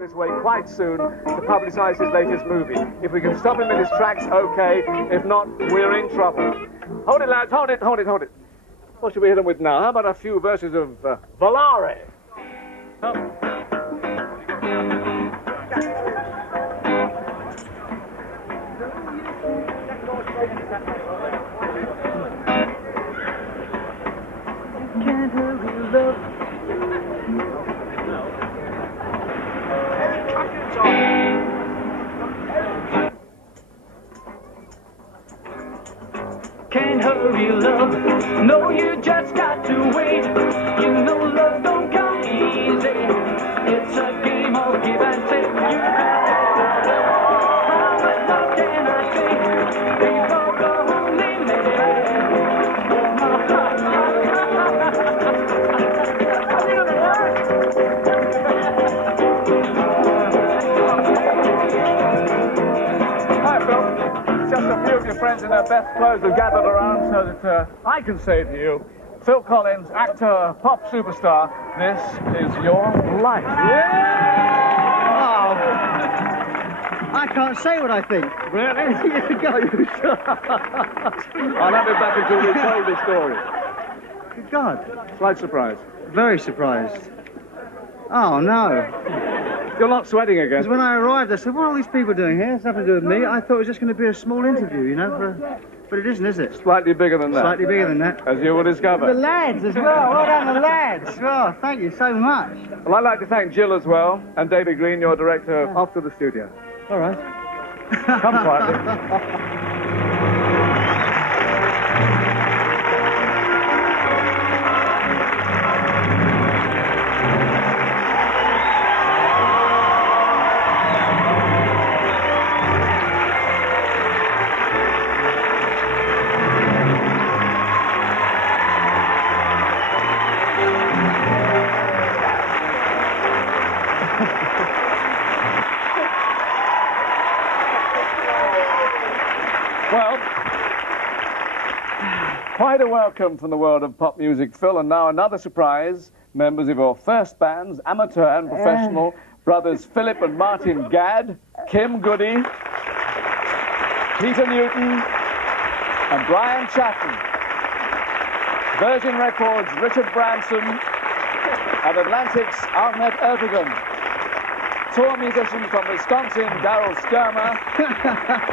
this way quite soon to publicise his latest movie. If we can stop him in his tracks, okay. If not, we're in trouble. Hold it, lads. Hold it. What should we hit him with now? How about a few verses of Volare? Can't hurry love. Can't hurry love, no, you just got to wait. You know love don't come easy. It's a game of give and take. You how much love can I take? Before the holy lady, oh my heart. Hi, Phil. Just a few of your friends in their best clothes have gathered around so that I can say to you, Phil Collins, actor, pop superstar, this is your life. Oh, I can't say what I think. Really? You go, you sure? I'll have it back until we told the story. Good God. Slight surprise. Very surprised. Oh, no. You're not sweating again. Because when I arrived, I said, what are all these people doing here? It's nothing to do with me. I thought it was just going to be a small interview, you know, but it isn't, is it? Slightly bigger than that. Slightly bigger than that. As you will discover. The lads as well. Well done, the lads. Oh, thank you so much. Well, I'd like to thank Jill as well, and David Green, your director, off to the studio. All right. Come quietly. Well, quite a welcome from the world of pop music, Phil, and now another surprise. Members of your first bands, amateur and professional, brothers Philip and Martin Gadd, Kim Goody, Peter Newton, and Brian Chapman. Virgin Records, Richard Branson, and Atlantic's Ahmet Ertegun. Tour musicians from Wisconsin, Daryl Skirmer,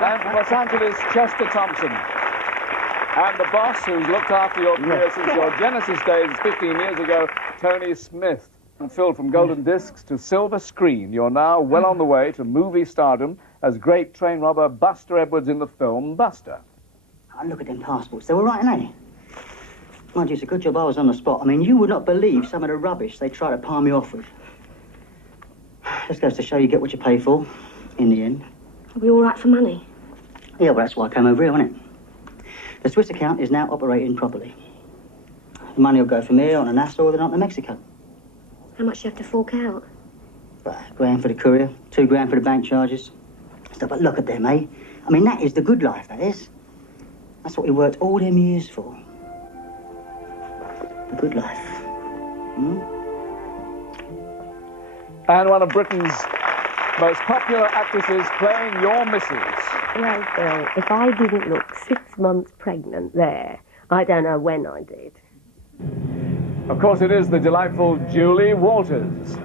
and from Los Angeles, Chester Thompson. And the boss, who's looked after your career since your Genesis days 15 years ago, Tony Smith. And Phil, from golden discs to silver screen, you're now well on the way to movie stardom as great train robber Buster Edwards in the film Buster. Oh, look at them passports. They were right, ain't they? Mind you, it's a good job I was on the spot. I mean, you would not believe some of the rubbish they try to palm me off with. Just goes to show you get what you pay for, in the end. Are we all right for money? Yeah, well, that's why I came over here, wasn't it? The Swiss account is now operating properly. The money will go from here on to Nassau, then on to Mexico. How much do you have to fork out? £1,000 for the courier, £2,000 for the bank charges. Stuff, but look at them, eh? I mean, that is the good life, that is. That's what we worked all them years for. The good life. Hmm? And one of Britain's most popular actresses playing your missus. Well, Phil, if I didn't look 6 months pregnant there, I don't know when I did. Of course, it is the delightful Julie Walters.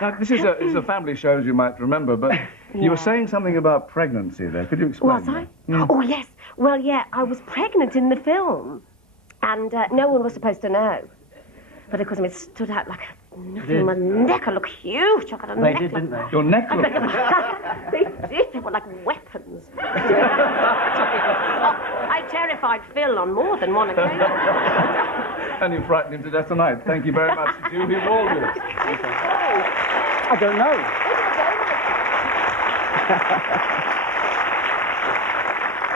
Now, this is a family show, as you might remember, but you were saying something about pregnancy there. Could you explain? Was I? Oh, yes. Well, yeah, I was pregnant in the film, and no one was supposed to know. But, of course, it stood out like nothing. My neck, I look huge. I've got a They neck. did, didn't they? Your neck looked... They did. They were like weapons. I terrified Phil on more than one occasion. And you frightened him to death tonight. Thank you very much, Julie Walters. I don't know.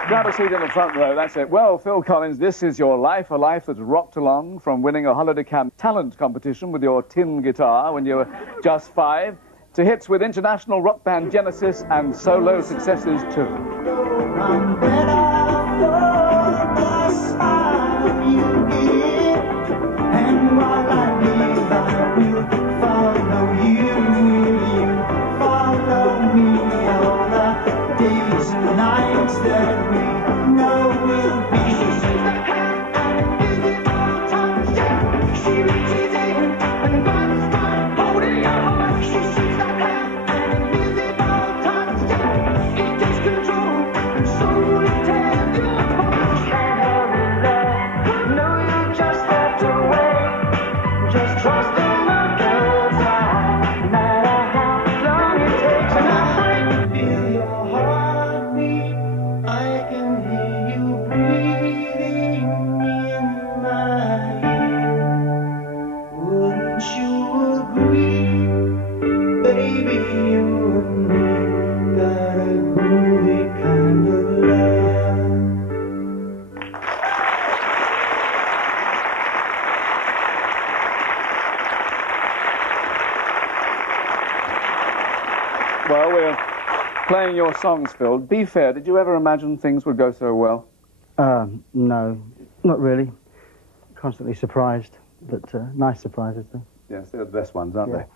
Grab a seat in the front row, that's it. Well, Phil Collins, this is your life, a life that's rocked along from winning a holiday camp talent competition with your tin guitar when you were just 5. to hits with international rock band Genesis and solo successes too. I'm better for the smile you give, and while I live, I will follow you. Will you follow me all the days and nights that we know will be? She sees the path and invisible touch. She reaches in and grabs my holding arm. She sees the path and invisible touch. It takes control and slowly tears you apart. No, you just have to wait. Just trust in the girl's eye. No matter how long it takes, and I feel your heartbeat. I can hear you breathing in my ear. Wouldn't you agree, baby? You and me got a groovy kind of love. Well, we're playing your songs, Phil. Be fair, did you ever imagine things would go so well? No, not really. Constantly surprised, but nice surprises though. Yes, they're the best ones, aren't Yeah. they?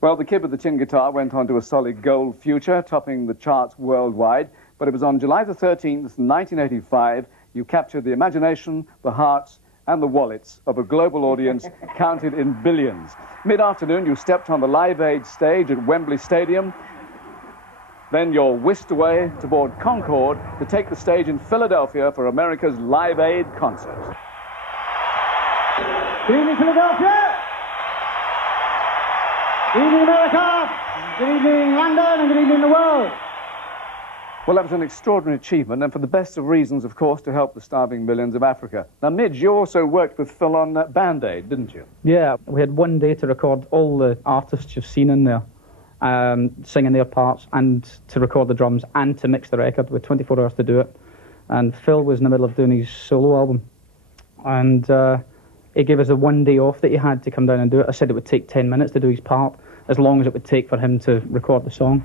Well, the Kid with the Tin Guitar went on to a solid gold future, topping the charts worldwide. But it was on July the 13th, 1985, you captured the imagination, the hearts, and the wallets of a global audience counted in billions. Mid-afternoon, you stepped on the Live Aid stage at Wembley Stadium. Then you're whisked away to board Concorde to take the stage in Philadelphia for America's Live Aid concert. Good evening, Philadelphia. Good evening, America. Good evening, London, and good evening, the world. Well, that was an extraordinary achievement, and for the best of reasons, of course, to help the starving millions of Africa. Now, Midge, you also worked with Phil on Band Aid, didn't you? Yeah, we had one day to record all the artists you've seen in there, singing their parts, and to record the drums, and to mix the record. We had 24 hours to do it. And Phil was in the middle of doing his solo album. And he gave us a one day off that he had to come down and do it. I said it would take 10 minutes to do his part, as long as it would take for him to record the song.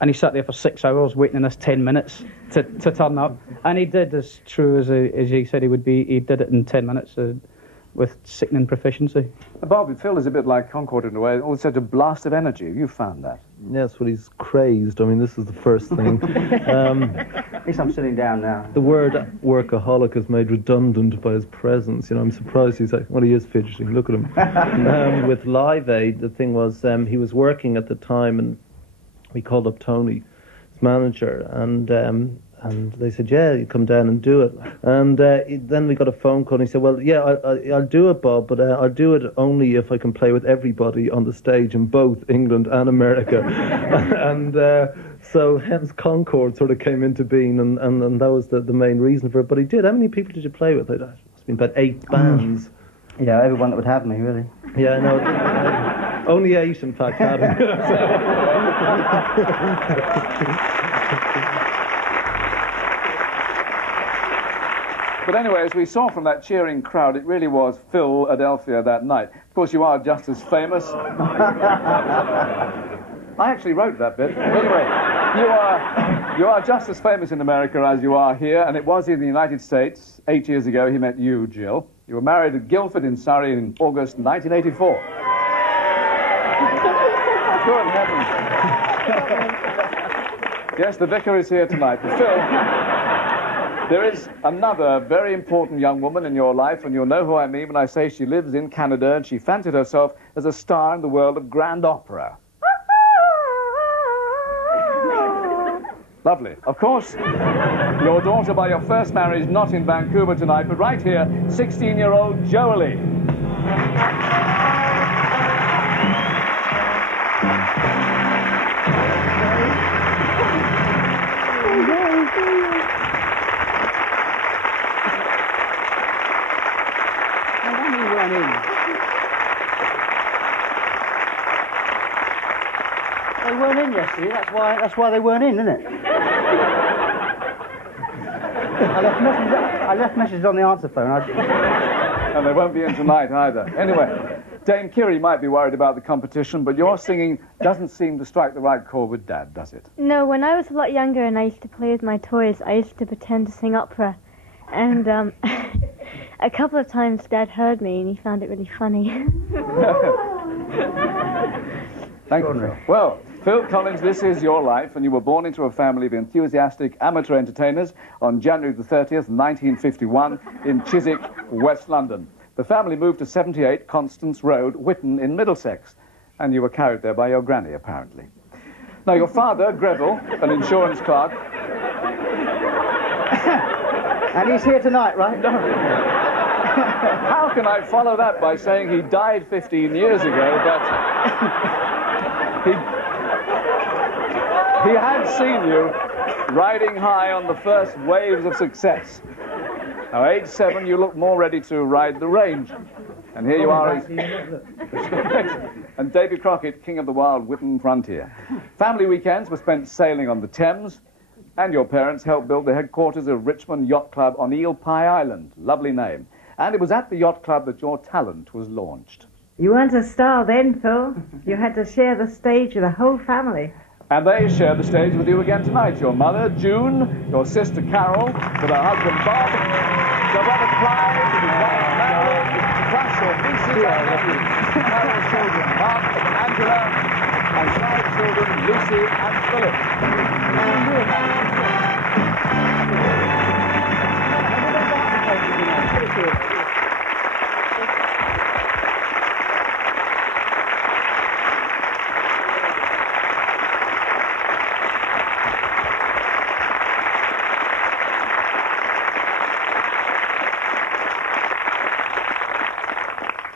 And he sat there for 6 hours waiting in us 10 minutes to turn up. And he did, as true as he said he would be, he did it in 10 minutes with sickening proficiency. Bobby, Phil is a bit like Concorde in a way, always such a blast of energy. You found that? Yes, well, he's crazed. I mean, this is the first thing. At least I'm sitting down now. The word workaholic is made redundant by his presence. You know, I'm surprised he's like, well, he is fidgeting. Look at him. With Live Aid, the thing was, he was working at the time, and we called up Tony, his manager, and they said, yeah, you come down and do it. And then we got a phone call, and he said, well, yeah, I'll do it, Bob, but I'll do it only if I can play with everybody on the stage in both England and America. And so hence Concorde sort of came into being, and that was the main reason for it. But he did. How many people did you play with? It must have been about 8 bands. Yeah, everyone that would have me, really. Yeah, no, only 8, in fact, had him. But anyway, as we saw from that cheering crowd, it really was Philadelphia that night. Of course, you are just as famous. I actually wrote that bit. Anyway, you are just as famous in America as you are here, and it was in the United States 8 years ago he met you, Jill. You were married at Guildford in Surrey in August 1984. Good heavens. Yes, the vicar is here tonight. But Phil, there is another very important young woman in your life, and you'll know who I mean when I say she lives in Canada, and she fancied herself as a star in the world of grand opera. Lovely. Of course, your daughter by your first marriage, not in Vancouver tonight, but right here, 16-year-old Joely. They weren't in yesterday, that's why they weren't in, isn't it? I left messages on the answer phone. And they won't be in tonight either. Anyway, Dame Kiri might be worried about the competition, but your singing doesn't seem to strike the right chord with Dad, does it? No, when I was a lot younger and I used to play with my toys, I used to pretend to sing opera. And a couple of times Dad heard me and he found it really funny. Thank you, Phil. Well, Phil Collins, this is your life, and you were born into a family of enthusiastic amateur entertainers on January the 30th, 1951, in Chiswick, West London. The family moved to 78 Constance Road, Whitton, in Middlesex, and you were carried there by your granny, apparently. Now, your father, Greville, an insurance clerk... And he's here tonight, right? No. How can I follow that by saying he died 15 years ago, but... He had seen you riding high on the first waves of success. Now, age 7, you look more ready to ride the range. And here you are as... and Davy Crockett, king of the wild Whitton frontier. Family weekends were spent sailing on the Thames, and your parents helped build the headquarters of Richmond Yacht Club on Eel Pie Island. Lovely name. And it was at the yacht club that your talent was launched. You weren't a star then, Phil. You had to share the stage with the whole family. And they share the stage with you again tonight. Your mother, June, your sister, Carol, with her husband, Bob, your brother, Clive, with his wife, Madeline, plus your nieces and nephews, Carol's children, Mark and Angela, and Clive's children, Lucy and Philip.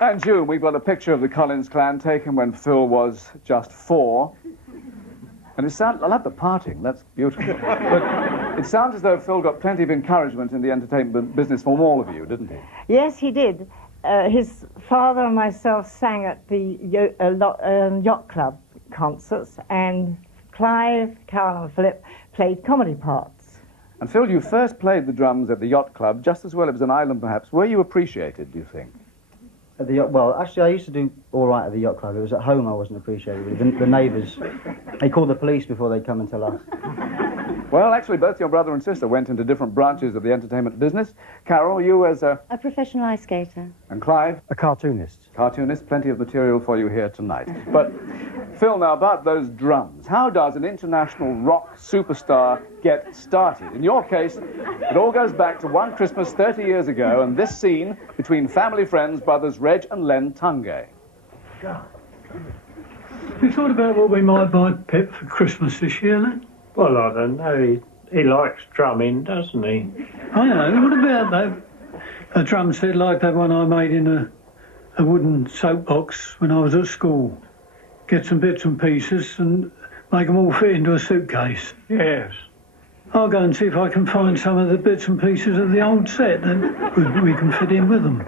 And June, we've got a picture of the Collins clan taken when Phil was just 4. And it sounds, I love the parting, that's beautiful. But it sounds as though Phil got plenty of encouragement in the entertainment business from all of you, didn't he? Yes, he did. His father and myself sang at the yacht club concerts, and Clive, Carol and Philip played comedy parts. And Phil, you first played the drums at the yacht club, just as well it was an island perhaps. Were you appreciated, do you think? At the yacht, well, actually, I used to do all right at the yacht club. It was at home I wasn't appreciated. Really. The neighbours, they called the police before they come and tell us. Well, actually, both your brother and sister went into different branches of the entertainment business. Carol, you as a professional ice skater. And Clive? A cartoonist. Cartoonist, plenty of material for you here tonight. But, Phil, now about those drums. How does an international rock superstar get started? In your case, it all goes back to one Christmas 30 years ago and this scene between family friends, brothers Reg and Len Tungay. You thought about what we might buy Pip for Christmas this year, Len? Well, I don't know. He likes drumming, doesn't he? I know. What about that? A drum set like that one I made in a wooden soapbox when I was at school. Get some bits and pieces and make them all fit into a suitcase. Yes. I'll go and see if I can find some of the bits and pieces of the old set that we can fit in with them.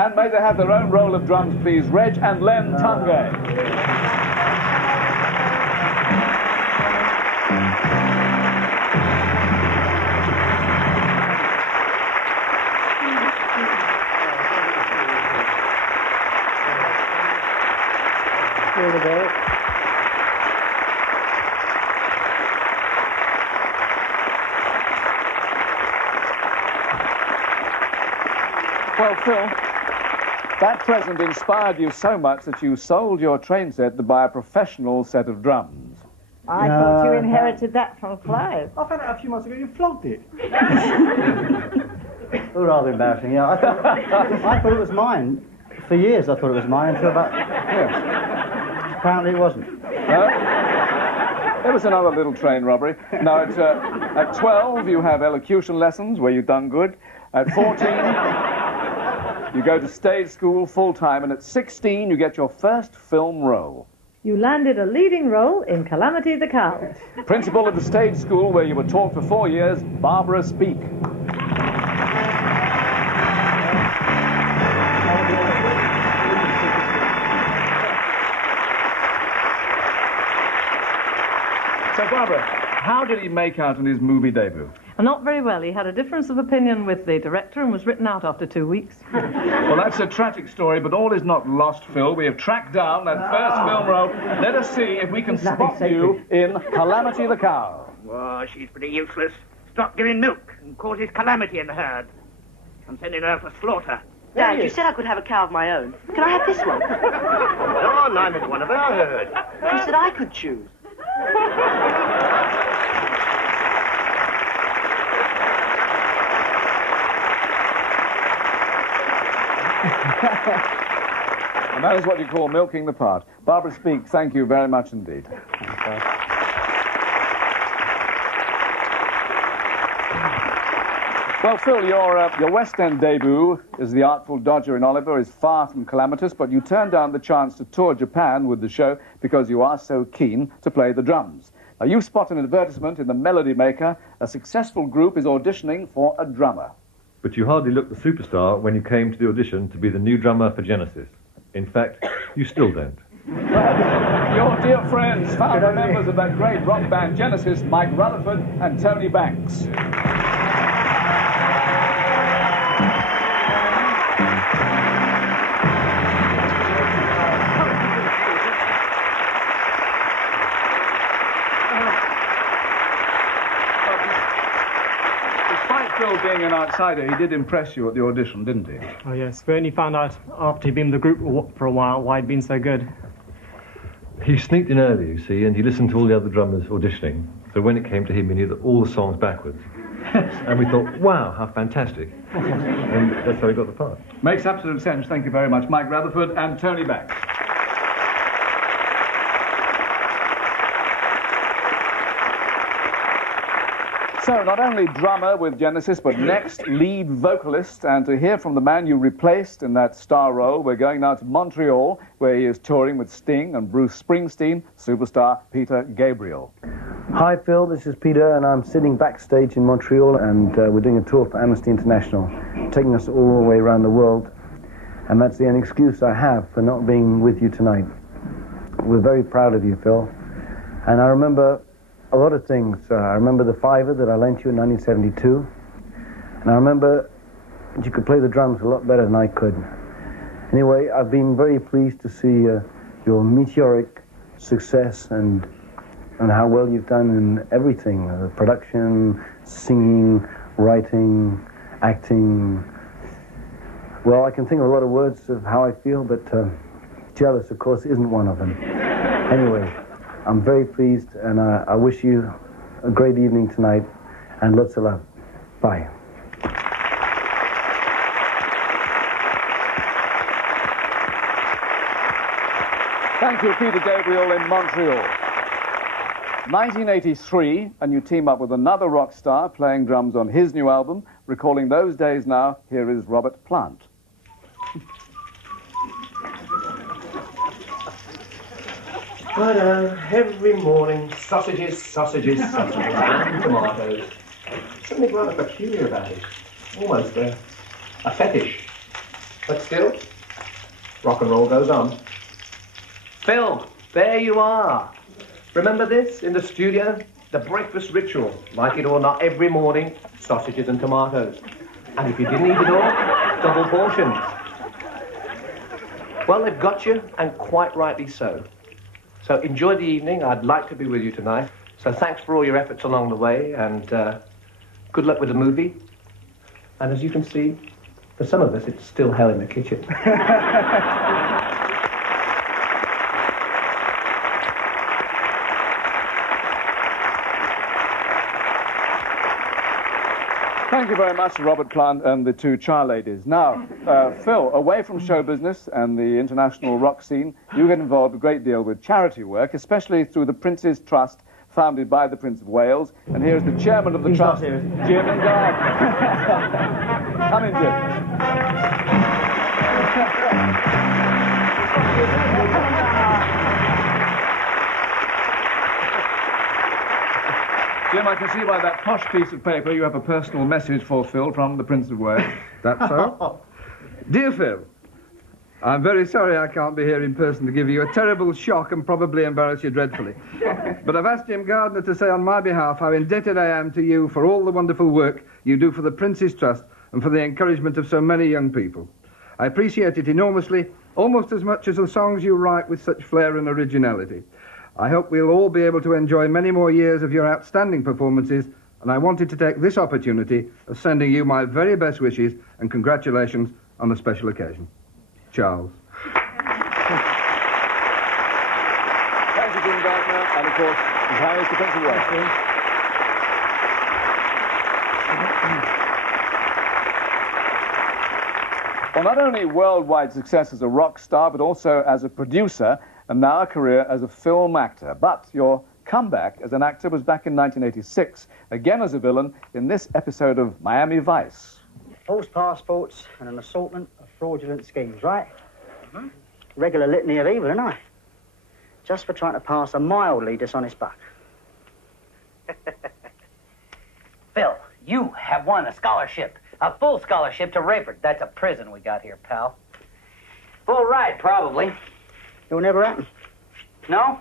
And may they have their own roll of drums, please. Reg and Len Tungay. Well, Phil, that present inspired you so much that you sold your train set to buy a professional set of drums. I thought you inherited that from Clive. I found out a few months ago you flogged it. Oh, rather embarrassing, yeah. I thought it was mine. For years I thought it was mine until about... Yeah. Apparently it wasn't. It was another little train robbery. Now, at 12, you have elocution lessons where you've done good. At 14... You go to stage school full-time, and at 16, you get your first film role. You landed a leading role in Calamity the Cow. Principal of the stage school where you were taught for 4 years, Barbara Speak. So, Barbara, how did he make out in his movie debut? Not very well. He had a difference of opinion with the director and was written out after 2 weeks. Well, that's a tragic story, but all is not lost, Phil. We have tracked down that first film role. Let us see if we can spot you in Calamity the Cow. Oh, she's pretty useless. Stop giving milk and causes calamity in the herd. I'm sending her for slaughter. Dad, you said I could have a cow of my own. Can I have this one? Oh, I'm in one of our herd. You said I could choose. And that is what you call milking the part. Barbara Speak, thank you very much indeed. Well, Phil, your West End debut as the Artful Dodger in Oliver is far from calamitous, but you turned down the chance to tour Japan with the show because you are so keen to play the drums. Now, you spot an advertisement in the Melody Maker. A successful group is auditioning for a drummer. But you hardly looked the superstar when you came to the audition to be the new drummer for Genesis. In fact, you still don't. Your dear friends, founder members of that great rock band Genesis, Mike Rutherford and Tony Banks. Phil being an outsider, he did impress you at the audition, didn't he? Oh, yes. We only found out after he'd been in the group for a while why he'd been so good. He sneaked in early, you see, and he listened to all the other drummers auditioning. So when it came to him, he knew all the songs backwards. And we thought, wow, how fantastic. And that's how he got the part. Makes absolute sense. Thank you very much, Mike Rutherford and Tony Banks. So, not only drummer with Genesis, but next lead vocalist. And to hear from the man you replaced in that star role, we're going now to Montreal, where he is touring with Sting and Bruce Springsteen, superstar Peter Gabriel. Hi, Phil. This is Peter, and I'm sitting backstage in Montreal, and we're doing a tour for Amnesty International, taking us all the way around the world. And that's the only excuse I have for not being with you tonight. We're very proud of you, Phil. And I remember a lot of things. I remember the fiver that I lent you in 1972. And I remember that you could play the drums a lot better than I could. Anyway, I've been very pleased to see your meteoric success and how well you've done in everything. Production, singing, writing, acting. Well, I can think of a lot of words of how I feel, but jealous, of course, isn't one of them. Anyway, I'm very pleased, and I wish you a great evening tonight, and lots of love. Bye. Thank you, Peter Gabriel in Montreal. 1983, and you team up with another rock star playing drums on his new album. Recalling those days now, here is Robert Plant. Righto, every morning, sausages, sausages, sausages, and tomatoes. Something rather peculiar about it. Almost a fetish. But still, rock and roll goes on. Phil, there you are. Remember this in the studio? The breakfast ritual. Like it or not, every morning, sausages and tomatoes. And if you didn't eat it all, double portions. Well, they've got you, and quite rightly so. So enjoy the evening. I'd like to be with you tonight. So thanks for all your efforts along the way, and good luck with the movie. And as you can see, for some of us, it's still hell in the kitchen. Thank you very much to Robert Plant and the two Char Ladies. Now, Phil, away from show business and the international rock scene, you get involved a great deal with charity work, especially through the Prince's Trust, founded by the Prince of Wales. And here's the chairman of the trust, Jim Ingard. Come in, Jim. Jim, I can see by that posh piece of paper you have a personal message for Phil from the Prince of Wales. That's so. Dear Phil, I'm very sorry I can't be here in person to give you a terrible shock and probably embarrass you dreadfully. But I've asked Jim Gardner to say on my behalf how indebted I am to you for all the wonderful work you do for the Prince's Trust and for the encouragement of so many young people. I appreciate it enormously, almost as much as the songs you write with such flair and originality. I hope we'll all be able to enjoy many more years of your outstanding performances, and I wanted to take this opportunity of sending you my very best wishes and congratulations on the special occasion. Charles. Thank you, Jim Gardner, and of course, His Highness the Prince of Wales. Well, not only worldwide success as a rock star, but also as a producer, and now a career as a film actor. But your comeback as an actor was back in 1986, again as a villain in this episode of Miami Vice. False passports and an assortment of fraudulent schemes, right? Regular litany of evil, isn't I? Just for trying to pass a mildly dishonest buck. Phil, you have won a scholarship. A full scholarship to Rayford. That's a prison we got here, pal. Full ride, probably. It'll never happen. No?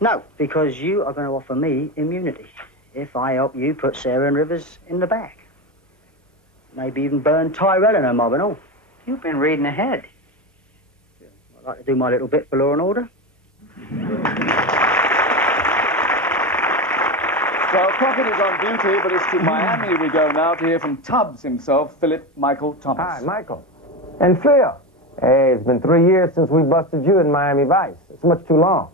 No, because you are going to offer me immunity if I help you put Sarah and Rivers in the bag. Maybe even burn Tyrell and her mob and all. You've been reading ahead. I'd like to do my little bit for law and order. Well, Crockett is on duty, but it's to Miami we go now to hear from Tubbs himself, Philip Michael Thomas. Hi, Michael. And Phil. Hey, it's been 3 years since we busted you in Miami Vice. It's much too long.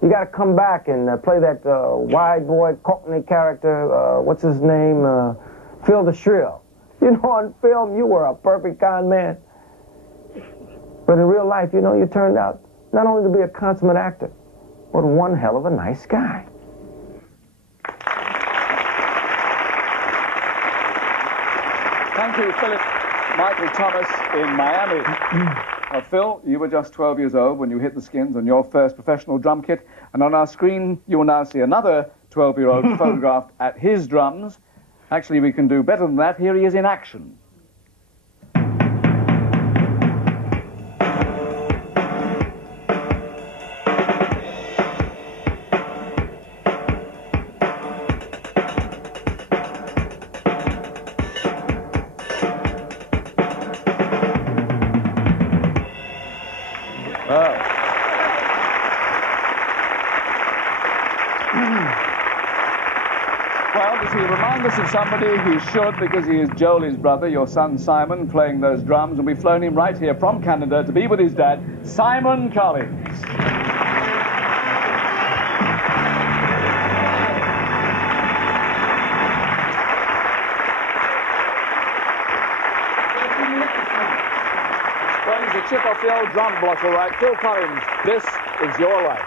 You got to come back and play that wide boy Cockney character, what's his name? Phil the Shrill. You know, on film, you were a perfect con man. But in real life, you know, you turned out not only to be a consummate actor, but one hell of a nice guy. Thank you, Philip Michael Thomas in Miami. Now, Phil, you were just 12 years old when you hit the skins on your first professional drum kit, and on our screen you will now see another 12-year-old photographed at his drums. Actually, we can do better than that. Here he is in action. Well, does he remind us of somebody? He should, because he is Jolie's brother, your son Simon, playing those drums, and we've flown him right here from Canada to be with his dad, Simon Collins. Well, he's a chip off the old drum block, all right. Phil Collins, this is your life.